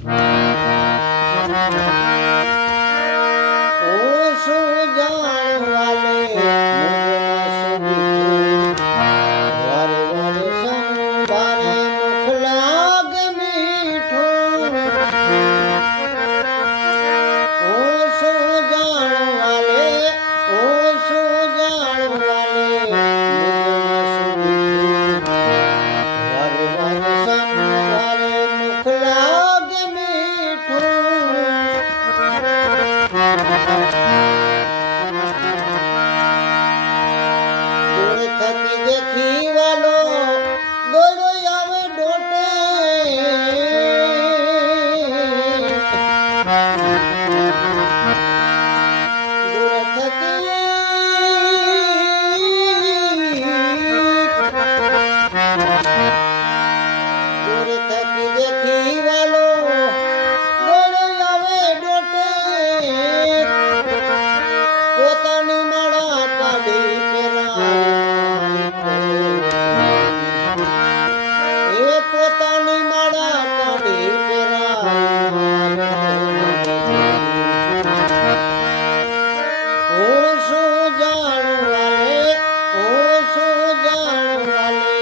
ઓ શું જાણ વાલે મુજમાં સુબીઠું વારે વારે સંભારે મુખ લાગે મીઠું ઓ શું જાણ વાલે ઓ શું જાણ વાલે મુજમાં સુબીઠું વારે વારે સંભારે મુખ લાગે મીઠું દૂર થકી દેખી વાલો દોડો આવે ડોટે દૂર થકી દેખી વાલો દોડો આવે ડોટે પોતાની માળા કાઢી એ પોતાની માળા કાઢી હું શું જાણું વાલે હું શું જાણું વાલે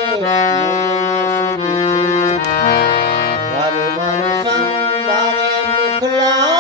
વારે વારે સંભારે મુખ લાગે